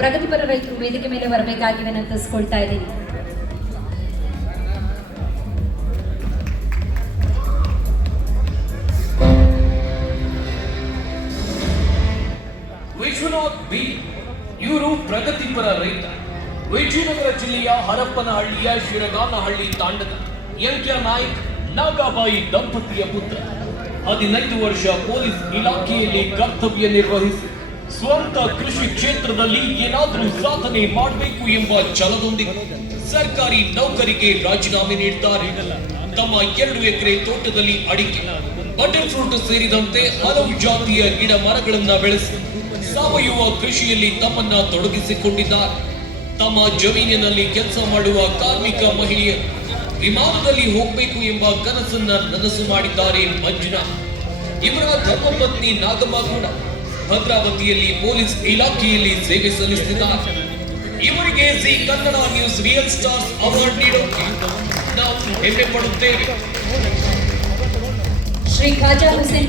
ಪ್ರಗತಿಪರ ರೈತರು ವೇದಿಕೆ ಮೇಲೆ ಬರಬೇಕಾಗಿ ವಿನಂತಿಸ್ಕೊಳ್ತಾ ಇದ್ದೀನಿ. ವಿಶ್ವನಾಥ್ ಇವರು ಪ್ರಗತಿಪರ ರೈತ. ವಿಜಯನಗರ ಜಿಲ್ಲೆಯ ಹರಪ್ಪನಹಳ್ಳಿಯ ಶಿರಗಾನಹಳ್ಳಿ ತಾಂಡದ ಎಂಕೆ ನಾಯ್ಕ್, ನಾಗಾಬಾಯಿ ದಂಪತಿಯ ಪುತ್ರ. ಹದಿನೈದು ವರ್ಷ ಪೊಲೀಸ್ ಇಲಾಖೆಯಲ್ಲಿ ಕರ್ತವ್ಯ ನಿರ್ವಹಿಸಿ ಸ್ವಂತ ಕೃಷಿ ಕ್ಷೇತ್ರದಲ್ಲಿ ಏನಾದರೂ ಸಾಧನೆ ಮಾಡಬೇಕು ಎಂಬ ಛಲದೊಂದಿಗೆ ಸರ್ಕಾರಿ ನೌಕರಿಗೆ ರಾಜೀನಾಮೆ ನೀಡುತ್ತಾರೆ ತಮ್ಮ ಎರಡು ಎಕರೆ ತೋಟದಲ್ಲಿ ಅಡಿಕೆ, ಬಟರ್ ಫ್ರೂಟ್ ಸೇರಿದಂತೆ ಹಲವು ಜಾತಿಯ ಗಿಡ ಮರಗಳನ್ನ ಬೆಳೆಸಿ ಸಾವಯವ ಕೃಷಿಯಲ್ಲಿ ತಮ್ಮನ್ನ ತೊಡಗಿಸಿಕೊಂಡಿದ್ದಾರೆ. ತಮ್ಮ ಜಮೀನಿನಲ್ಲಿ ಕೆಲಸ ಮಾಡುವ ಕಾರ್ಮಿಕ ಮಹಿಳೆಯರು ವಿಮಾನದಲ್ಲಿ ಹೋಗಬೇಕು ಎಂಬ ಕನಸನ್ನ ನನಸು ಮಾಡಿದ್ದಾರೆ ಮಂಜುನಾಥ್. ಇವರ ಧರ್ಮಪತ್ನಿ ನಾಗಮ್ಮ ಕೂಡ ಭದ್ರಾವತಿಯಲ್ಲಿ ಪೊಲೀಸ್ ಇಲಾಖೆಯಲ್ಲಿ ಸೇವೆ ಸಲ್ಲಿಸುತ್ತಿದ್ದಾರೆ ಇವರಿಗೆ Zee Kannada news real stars award ನೀಡೋಕೆ ನಾವು ಹೆಮ್ಮೆ ಪಡುತ್ತೇವೆ ಶ್ರೀ ಖಾಜಾ ಹುಸೇನ್